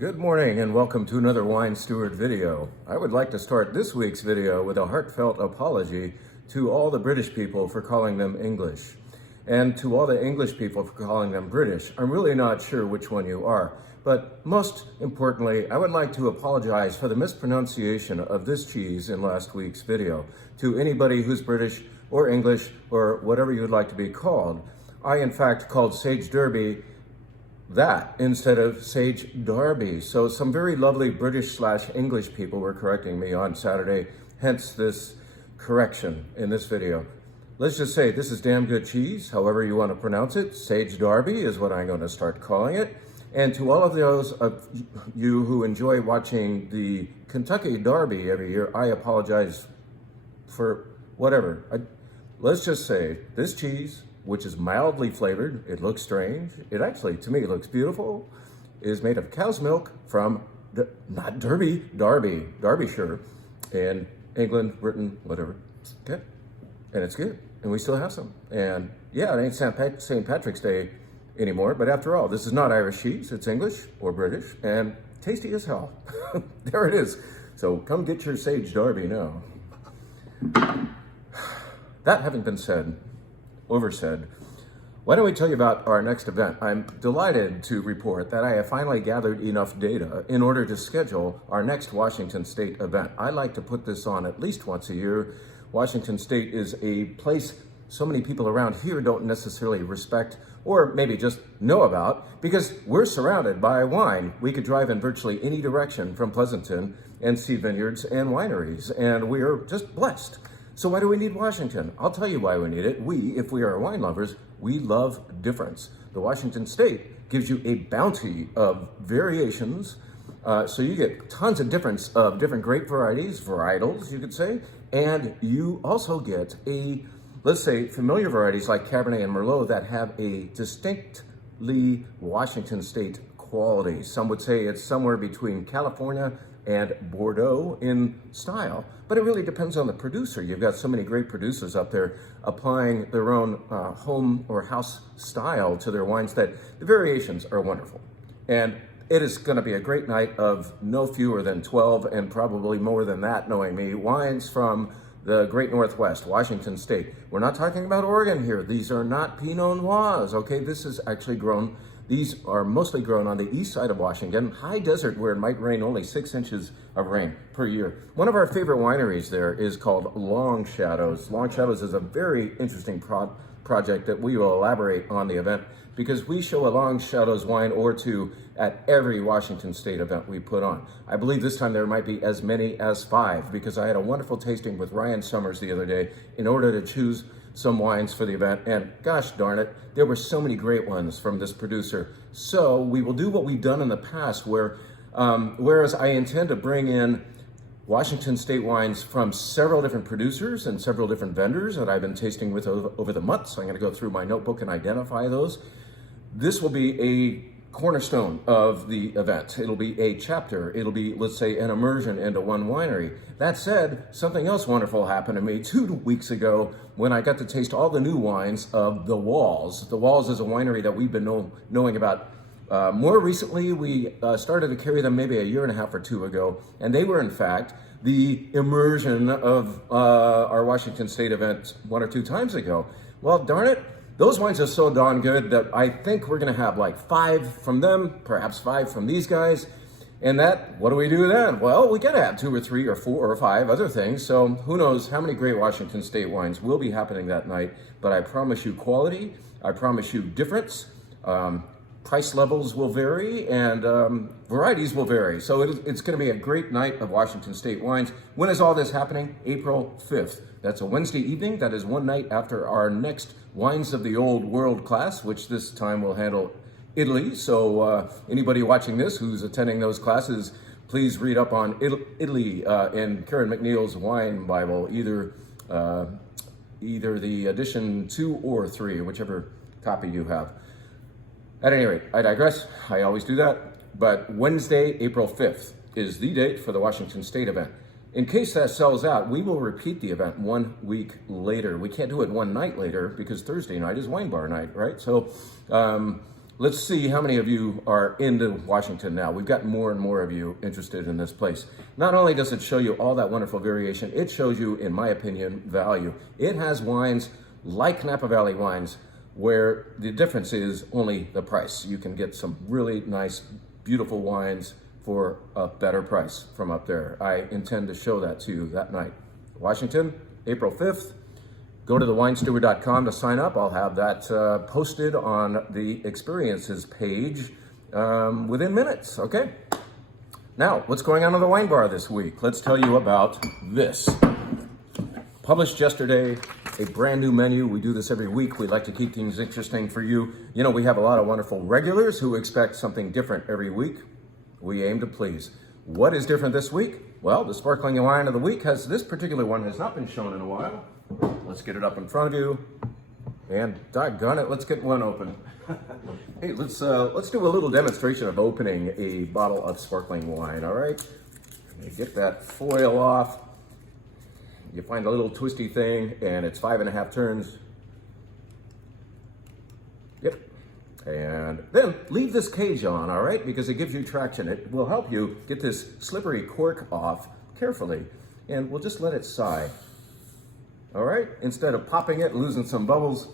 Good morning and welcome to another Wine Steward video. I would like to start this week's video with a heartfelt apology to all the British people for calling them English, and to all the English people for calling them British. I'm really not sure which one you are, but most importantly, I would like to apologize for the mispronunciation of this cheese in last week's video to anybody who's British or English or whatever you would like to be called. I in fact called Sage Derby that instead of Sage Derby. So some very lovely British/English people were correcting me on Saturday, hence this correction in this video. Let's just say this is damn good cheese, however you want to pronounce it. Sage Derby is what I'm going to start calling it. And to all of those of you who enjoy watching the Kentucky Derby every year, I apologize for whatever. Let's just say this cheese, which is mildly flavored, it looks strange, it actually, to me, looks beautiful, is made of cow's milk from, not Derbyshire, in England, Britain, whatever. Okay, and it's good, and we still have some. And yeah, it ain't St. Patrick's Day anymore, but after all, this is not Irish cheese, it's English or British, and tasty as hell. There it is. So come get your Sage Derby now. That having been said, oversaid, why don't we tell you about our next event? I'm delighted to report that I have finally gathered enough data in order to schedule our next Washington State event. I like to put this on at least once a year. Washington State is a place so many people around here don't necessarily respect or maybe just know about because we're surrounded by wine. We could drive in virtually any direction from Pleasanton and see vineyards and wineries, and we are just blessed. So why do we need Washington? I'll tell you why we need it. We, if we are wine lovers, we love difference. The Washington State gives you a bounty of variations. So you get tons of different grape varieties, varietals, you could say. And you also get let's say, familiar varieties like Cabernet and Merlot that have a distinctly Washington State quality. Some would say it's somewhere between California and Bordeaux in style, but it really depends on the producer. You've got so many great producers up there applying their own home or house style to their wines that the variations are wonderful. And it is going to be a great night of no fewer than 12 and probably more than that, knowing me, wines from the great Northwest, Washington State. We're not talking about Oregon here. These are not Pinot Noirs, okay? This is actually grown. These are mostly grown on the east side of Washington, high desert where it might rain only 6 inches of rain per year. One of our favorite wineries there is called Long Shadows. Long Shadows is a very interesting project that we will elaborate on the event because we show a Long Shadows wine or two at every Washington State event we put on. I believe this time there might be as many as 5 because I had a wonderful tasting with Ryan Summers the other day in order to choose some wines for the event, and gosh darn it, there were so many great ones from this producer. So we will do what we've done in the past where, whereas I intend to bring in Washington State wines from several different producers and several different vendors that I've been tasting with over the months. So I'm gonna go through my notebook and identify those. This will be a cornerstone of the event. It'll be a chapter. It'll be, let's say, an immersion into one winery. That said, something else wonderful happened to me 2 weeks ago when I got to taste all the new wines of The Walls. The Walls is a winery that we've been knowing about more recently. We started to carry them maybe 1.5 years or 2 ago, and they were in fact the immersion of our Washington State event 1 or 2 times ago. Well, darn it, those wines are so darn good that I think we're gonna have like 5 from them, perhaps 5 from these guys. And that, what do we do then? Well, we gotta have 2 or 3 or 4 or 5 other things. So who knows how many great Washington State wines will be happening that night. But I promise you quality, I promise you difference. Price levels will vary and varieties will vary. So it's gonna be a great night of Washington State wines. When is all this happening? April 5th. That's a Wednesday evening. That is one night after our next Wines of the Old World class, which this time will handle Italy. So anybody watching this who's attending those classes, please read up on Italy in Karen McNeil's Wine Bible, either the edition 2 or 3, whichever copy you have. At any rate, I digress. I always do that. But Wednesday, April 5th is the date for the Washington State event. In case that sells out, we will repeat the event 1 week later. We can't do it one night later because Thursday night is wine bar night, right? So let's see how many of you are into Washington now. We've got more and more of you interested in this place. Not only does it show you all that wonderful variation, it shows you, in my opinion, value. It has wines like Napa Valley wines where the difference is only the price. You can get some really nice, beautiful wines for a better price from up there. I intend to show that to you that night. Washington, April 5th. Go to thewinesteward.com to sign up. I'll have that posted on the experiences page within minutes, okay? Now, what's going on in the wine bar this week? Let's tell you about this. Published yesterday, a brand new menu. We do this every week. We like to keep things interesting for you. You know, we have a lot of wonderful regulars who expect something different every week. We aim to please. What is different this week? Well, the sparkling wine of the week has, this particular one has not been shown in a while. Let's get it up in front of you. And doggone it, let's get one open. Hey, let's do a little demonstration of opening a bottle of sparkling wine, all right? Get that foil off. You find a little twisty thing, and it's 5.5 turns. Yep. And then leave this cage on, all right? Because it gives you traction. It will help you get this slippery cork off carefully. And we'll just let it sigh. All right? Instead of popping it, losing some bubbles,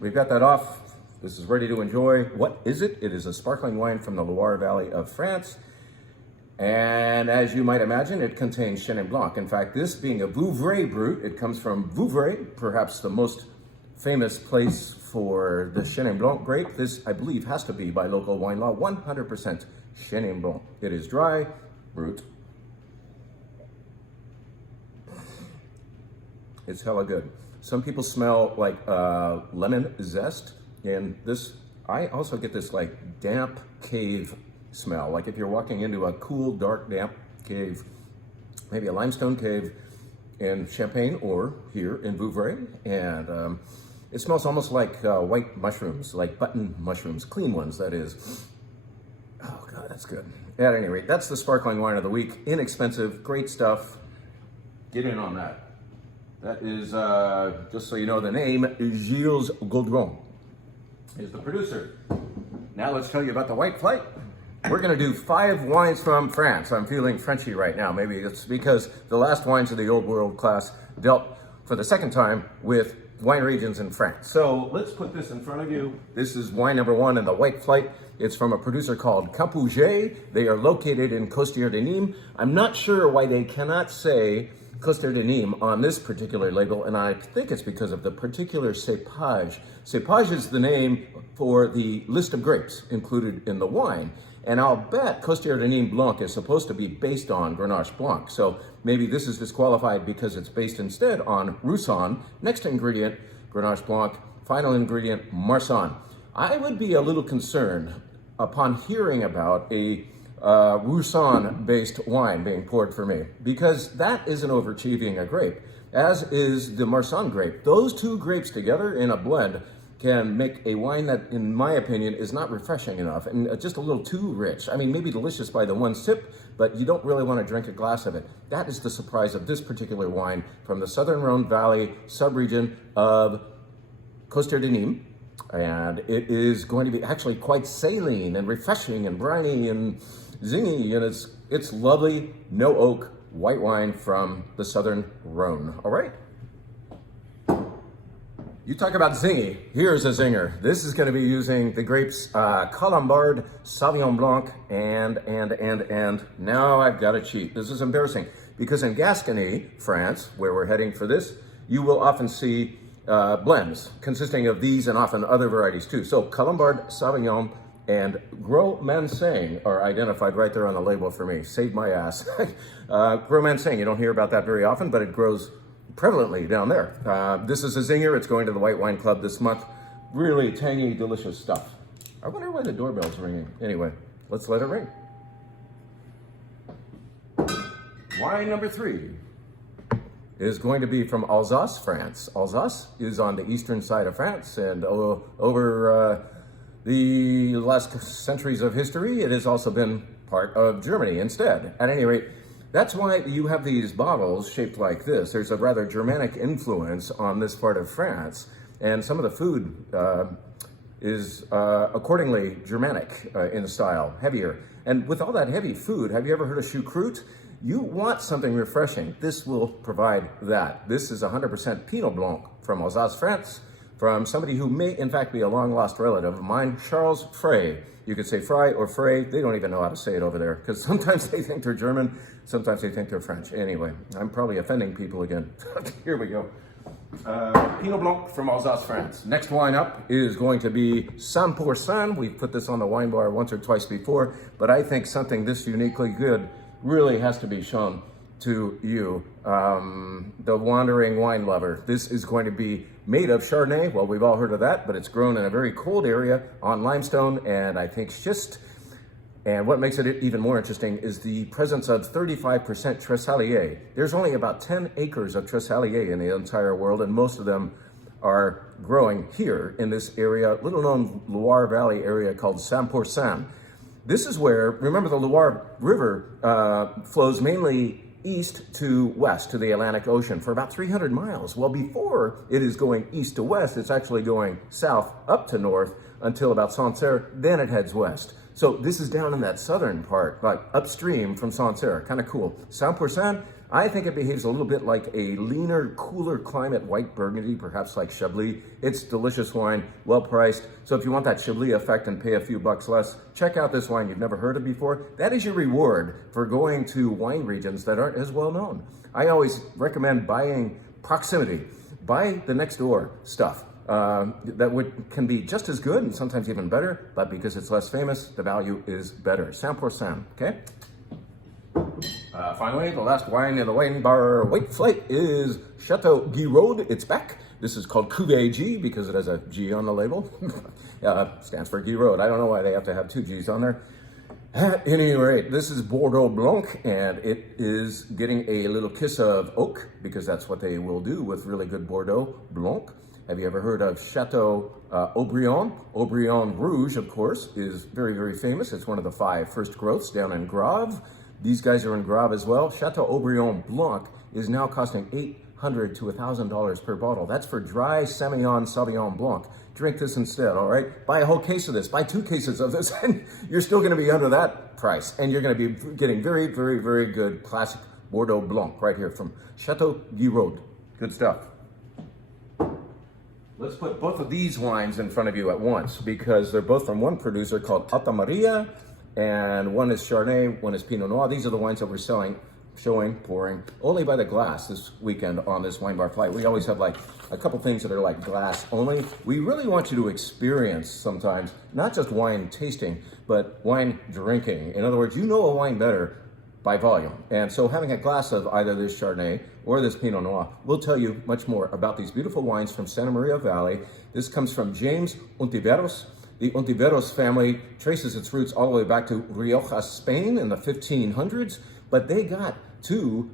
we've got that off. This is ready to enjoy. What is it? It is a sparkling wine from the Loire Valley of France. And as you might imagine, it contains Chenin Blanc. In fact, this being a Vouvray brut, it comes from Vouvray, perhaps the most famous place for the Chenin Blanc grape. This, I believe, has to be, by local wine law, 100% Chenin Blanc. It is dry, brut. It's hella good. Some people smell like lemon zest, and this, I also get this like damp cave smell. Like if you're walking into a cool, dark, damp cave, maybe a limestone cave in Champagne or here in Vouvray, and it smells almost like white mushrooms, like button mushrooms, clean ones, that is. Oh God, that's good. At any rate, that's the sparkling wine of the week. Inexpensive, great stuff. Get in on that. That is, just so you know the name, Gilles Gaudron is the producer. Now let's tell you about the White Flight. We're gonna do 5 wines from France. I'm feeling Frenchy right now. Maybe it's because the last wines of the Old World class dealt for the second time with wine regions in France. So let's put this in front of you. This is wine number 1 in the White Flight. It's from a producer called Campouget. They are located in Costières-de-Nîmes. I'm not sure why they cannot say Costières-de-Nîmes on this particular label, and I think it's because of the particular cépage. Cépage is the name for the list of grapes included in the wine, and I'll bet Costières-de-Nîmes Blanc is supposed to be based on Grenache Blanc, so maybe this is disqualified because it's based instead on Roussanne. Next ingredient, Grenache Blanc. Final ingredient, Marsanne. I would be a little concerned upon hearing about a Roussanne-based wine being poured for me, because that isn't overachieving a grape, as is the Marsanne grape. Those two grapes together in a blend can make a wine that, in my opinion, is not refreshing enough and just a little too rich. I mean, maybe delicious by the one sip, but you don't really want to drink a glass of it. That is the surprise of this particular wine from the Southern Rhone Valley subregion of Costières-de-Nîmes. And it is going to be actually quite saline and refreshing and briny and zingy, and it's lovely, no oak white wine from the Southern Rhone. All right? You talk about zingy, here's a zinger. This is going to be using the grapes Colombard, Sauvignon Blanc, and now I've got to cheat. This is embarrassing, because in Gascony, France, where we're heading for this, you will often see blends consisting of these and often other varieties too. So Colombard, Sauvignon, and Gros Manseng are identified right there on the label for me. Saved my ass. Gros Manseng, you don't hear about that very often, but it grows prevalently down there. This is a zinger. It's going to the White Wine Club this month. Really tangy, delicious stuff. I wonder why the doorbell's ringing. Anyway, let's let it ring. Wine number 3 is going to be from Alsace, France. Alsace is on the eastern side of France, and over the last centuries of history, it has also been part of Germany instead. At any rate, that's why you have these bottles shaped like this. There's a rather Germanic influence on this part of France, and some of the food is accordingly Germanic in style, heavier. And with all that heavy food, have you ever heard of choucroute? You want something refreshing. This will provide that. This is 100% Pinot Blanc from Alsace, France, from somebody who may in fact be a long-lost relative of mine, Charles Frey. You could say Fry or Frey. They don't even know how to say it over there because sometimes they think they're German, sometimes they think they're French. Anyway, I'm probably offending people again. Here we go. Pinot Blanc from Alsace, France. Next wine up is going to be 100%. We've put this on the wine bar once or twice before, but I think something this uniquely good really has to be shown to you, the wandering wine lover. This is going to be made of Chardonnay. Well, we've all heard of that, but it's grown in a very cold area on limestone, and I think and what makes it even more interesting is the presence of 35% Tressalier. There's only about 10 acres of Tressalier in the entire world, and most of them are growing here in this area, little known Loire Valley area called 100%. This is where, remember, the Loire River flows mainly east to west to the Atlantic Ocean for about 300 miles. Well, before it is going east to west, it's actually going south up to north until about Sancerre, then it heads west. So this is down in that southern part, but upstream from Sancerre, kind of cool. 100%, I think it behaves a little bit like a leaner, cooler climate white Burgundy, perhaps like Chablis. It's delicious wine, well priced. So if you want that Chablis effect and pay a few bucks less, check out this wine you've never heard of before. That is your reward for going to wine regions that aren't as well known. I always recommend buying proximity. Buy the next door stuff. That can be just as good and sometimes even better, but because it's less famous, the value is better. 100%, okay? Finally, the last wine in the wine bar white flight is Chateau Guiraud. It's back. This is called Cuvée G because it has a G on the label. Stands for Guiraud. I don't know why they have to have two G's on there. At any rate, this is Bordeaux Blanc, and it is getting a little kiss of oak because that's what they will do with really good Bordeaux Blanc. Have you ever heard of Chateau Aubryon? Aubryon Rouge, of course, is very, very famous. It's one of the 5 first growths down in Grave. These guys are in Grave as well. Chateau Aubryon Blanc is now costing $800 to $1,000 per bottle. That's for dry Semillon Sauvignon Blanc. Drink this instead, all right? Buy a whole case of this. Buy 2 cases of this, and you're still going to be under that price. And you're going to be getting very, very, very good classic Bordeaux Blanc right here from Chateau Guiraud. Good stuff. Let's put both of these wines in front of you at once because they're both from one producer called Alta Maria, and one is Chardonnay, one is Pinot Noir. These are the wines that we're pouring only by the glass this weekend on this wine bar flight. We always have like a couple things that are like glass only. We really want you to experience sometimes, not just wine tasting, but wine drinking. In other words, you know a wine better by volume. And so having a glass of either this Chardonnay or this Pinot Noir will tell you much more about these beautiful wines from Santa Maria Valley. This comes from James Ontiveros. The Ontiveros family traces its roots all the way back to Rioja, Spain in the 1500s, but they got to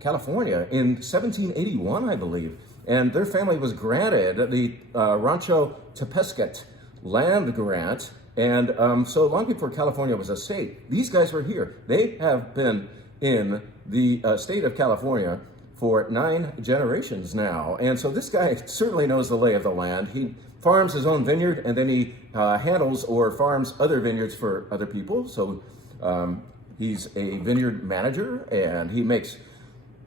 California in 1781, I believe. And their family was granted the Rancho Tepesquet land grant. And so long before California was a state, these guys were here. They have been in the state of California for 9 generations now. And so this guy certainly knows the lay of the land. He farms his own vineyard, and then he handles or farms other vineyards for other people. So he's a vineyard manager, and he makes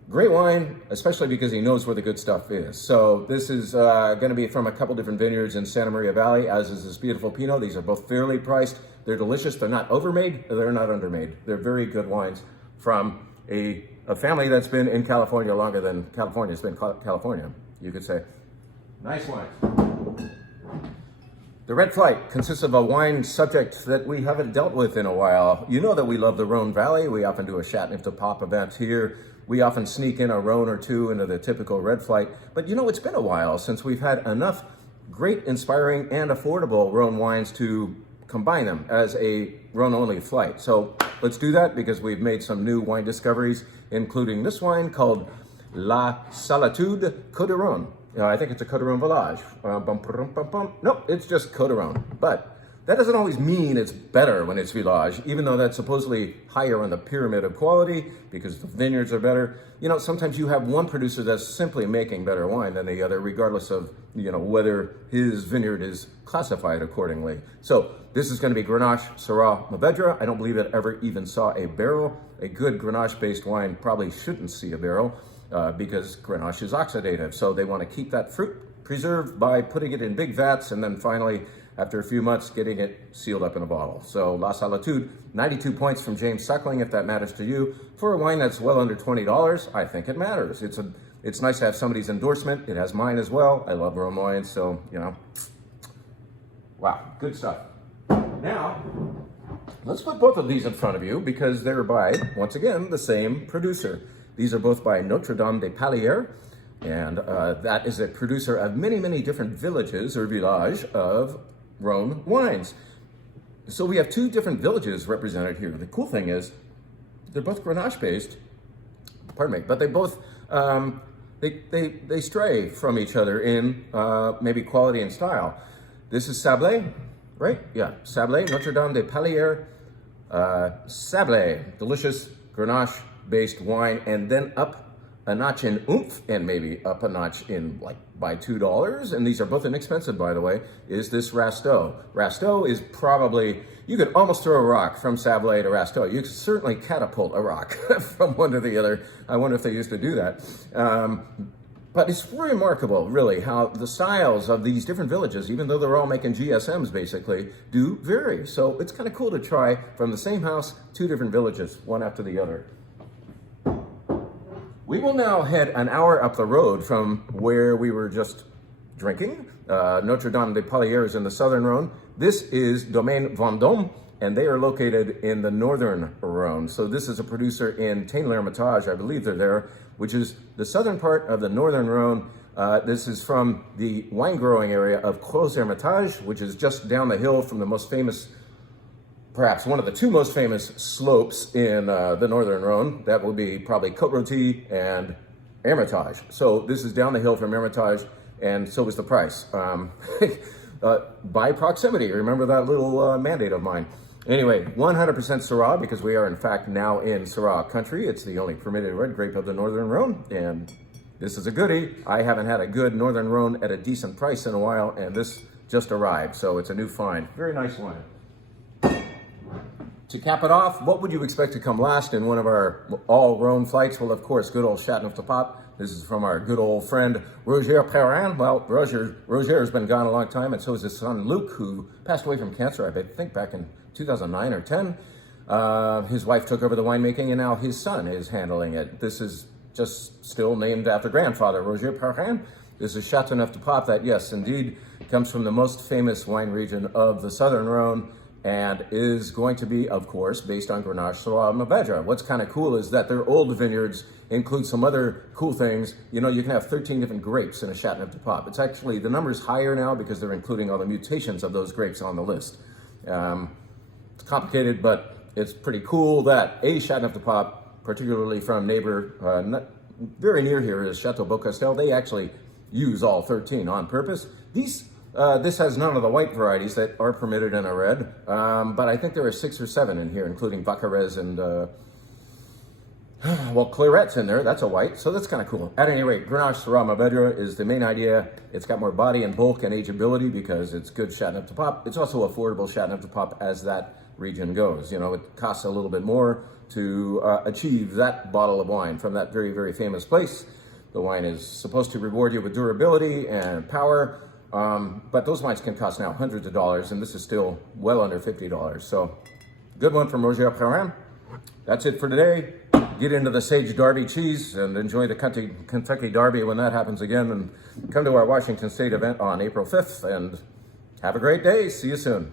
great wine, especially because he knows where the good stuff is. So this is going to be from a couple different vineyards in Santa Maria Valley, as is this beautiful Pinot. These are both fairly priced. They're delicious. They're not overmade. They're not undermade. They're very good wines from a family that's been in California longer than California's been California, you could say. Nice wines. The Red Flight consists of a wine subject that we haven't dealt with in a while. You know that we love the Rhone Valley. We often do a Chateauneuf de Pop event here. We often sneak in a Rhone or two into the typical Red Flight. But you know, it's been a while since we've had enough great, inspiring, and affordable Rhone wines to combine them as a Rhone-only flight. So let's do that because we've made some new wine discoveries, including this wine called La Solitude Côte d'Aron. I think it's a Côte d'Aron Village. Nope, it's just Côte d'Aron. But That doesn't always mean it's better when it's village, even though that's supposedly higher on the pyramid of quality because the vineyards are better. You know, sometimes you have one producer that's simply making better wine than the other, regardless of, you know, whether his vineyard is classified accordingly. So this is going to be Grenache Syrah Mourvedre. I don't believe it ever even saw a barrel. A good Grenache-based wine probably shouldn't see a barrel because Grenache is oxidative. So they want to keep that fruit preserved by putting it in big vats and then finally, after a few months, getting it sealed up in a bottle. So La Solitude, 92 points from James Suckling, if that matters to you. For a wine that's well under $20, I think it matters. It's nice to have somebody's endorsement. It has mine as well. I love Rhone wines, so, you know. Wow, good stuff. Now, let's put both of these in front of you because they're by, once again, the same producer. These are both by Notre Dame des Palières, and that is a producer of many, many different villages or village of Rhone wines. So we have two different villages represented here. The cool thing is they're both Grenache based, pardon me, but they both they stray from each other in maybe quality and style. This is Sablé, right? Yeah, Sablé, Notre Dame des Palières, Sablé, delicious Grenache based wine, and then up a notch in oomph, and maybe up a notch in like by $2, and these are both inexpensive, by the way, is this Rasteau. Rasteau is probably, you could almost throw a rock from Sablé to Rasteau. You could certainly catapult a rock from one to the other. I wonder if they used to do that. But it's remarkable, really, how the styles of these different villages, even though they're all making GSMs basically, do vary. So it's kind of cool to try from the same house, two different villages, one after the other. We will now head an hour up the road from where we were just drinking. Notre Dame des Palières is in the southern Rhone. This is Domaine Vendôme, and they are located in the northern Rhone. So this is a producer in Tain-l'Hermitage, I believe they're there, which is the southern part of the northern Rhone. This is from the wine growing area of Crozes-Hermitage, which is just down the hill from the most famous, perhaps one of the two most famous slopes in the northern Rhone. That will be probably Côte-Rôtie and Hermitage. So this is down the hill from Hermitage, and so is the price. By proximity, remember that little mandate of mine. Anyway, 100% Syrah, because we are in fact now in Syrah country. It's the only permitted red grape of the northern Rhone, and this is a goodie. I haven't had a good northern Rhone at a decent price in a while, and this just arrived, so it's a new find. Very nice wine. To cap it off, what would you expect to come last in one of our all-Rhone flights? Well, of course, good old Châteauneuf-du-Pape. This is from our good old friend, Roger Perrin. Well, Roger has been gone a long time, and so is his son, Luc, who passed away from cancer, I think, back in 2009 or 10. His wife took over the winemaking, and now his son is handling it. This is just still named after grandfather, Roger Perrin. This is Châteauneuf-du-Pape that, yes, indeed, comes from the most famous wine region of the southern Rhone, and is going to be, of course, based on Grenache Syrah Mourvedre. What's kind of cool is that their old vineyards include some other cool things. You know, you can have 13 different grapes in a Châteauneuf-du-Pape. It's actually, the number's higher now because they're including all the mutations of those grapes on the list. It's complicated, but it's pretty cool that a Châteauneuf-du-Pape, particularly from neighbor, very near here is Chateau Beaucastel, they actually use all 13 on purpose. This has none of the white varieties that are permitted in a red, but I think there are 6 or 7 in here, including Vaccarez and, well, Claret's in there. That's a white, so that's kind of cool. At any rate, Grenache Syrah Mourvedre is the main idea. It's got more body and bulk and ageability because it's good Châteauneuf-du-Pape. It's also affordable Châteauneuf-du-Pape as that region goes. You know, it costs a little bit more to achieve that bottle of wine from that very, very famous place. The wine is supposed to reward you with durability and power. But those wines can cost now hundreds of dollars, and this is still well under $50. So, good one from Roger Perrin. That's it for today. Get into the Sage Derby cheese and enjoy the Kentucky Derby when that happens again. And come to our Washington State event on April 5th. And have a great day. See you soon.